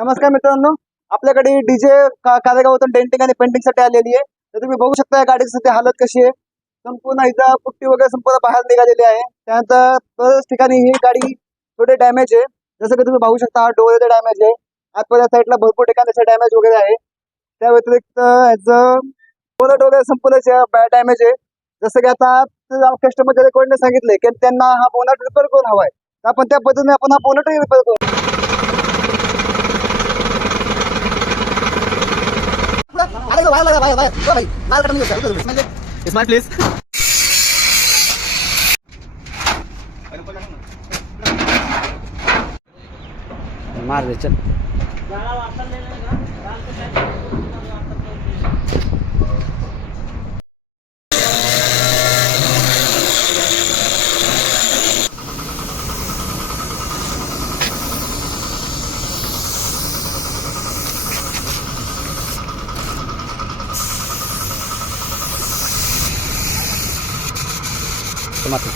नमस्कार मित्रांनो, आपल्याकडे डीजे कारेगावातून डेंटिंग आणि पेंटिंग साठी आलेली आहे. तर तुम्ही बघू शकता या गाडीची सध्या हालत कशी आहे. संपूर्ण इथं पुट्टी वगैरे संपूर्ण बाहेर निघालेली आहे. त्यानंतर बऱ्याच ठिकाणी ही गाडी थोडी डॅमेज आहे. जसं की तुम्ही बघू शकता, हा डोर डॅमेज आहे. आतमध्ये साईडला भरपूर ठिकाणी डॅमेज वगैरे आहे. त्या व्यतिरिक्त ह्याचं बोनट वगैरे संपूर्ण डॅमेज आहे. जसं की आता कस्टमरच्या रेकॉर्डने सांगितले की त्यांना हा बोनट रिपेअर करून हवाय, तर आपण त्या पद्धतीने आपण हा बोनट रिपेअर करू. Smart please. मार दे चल. Tomato.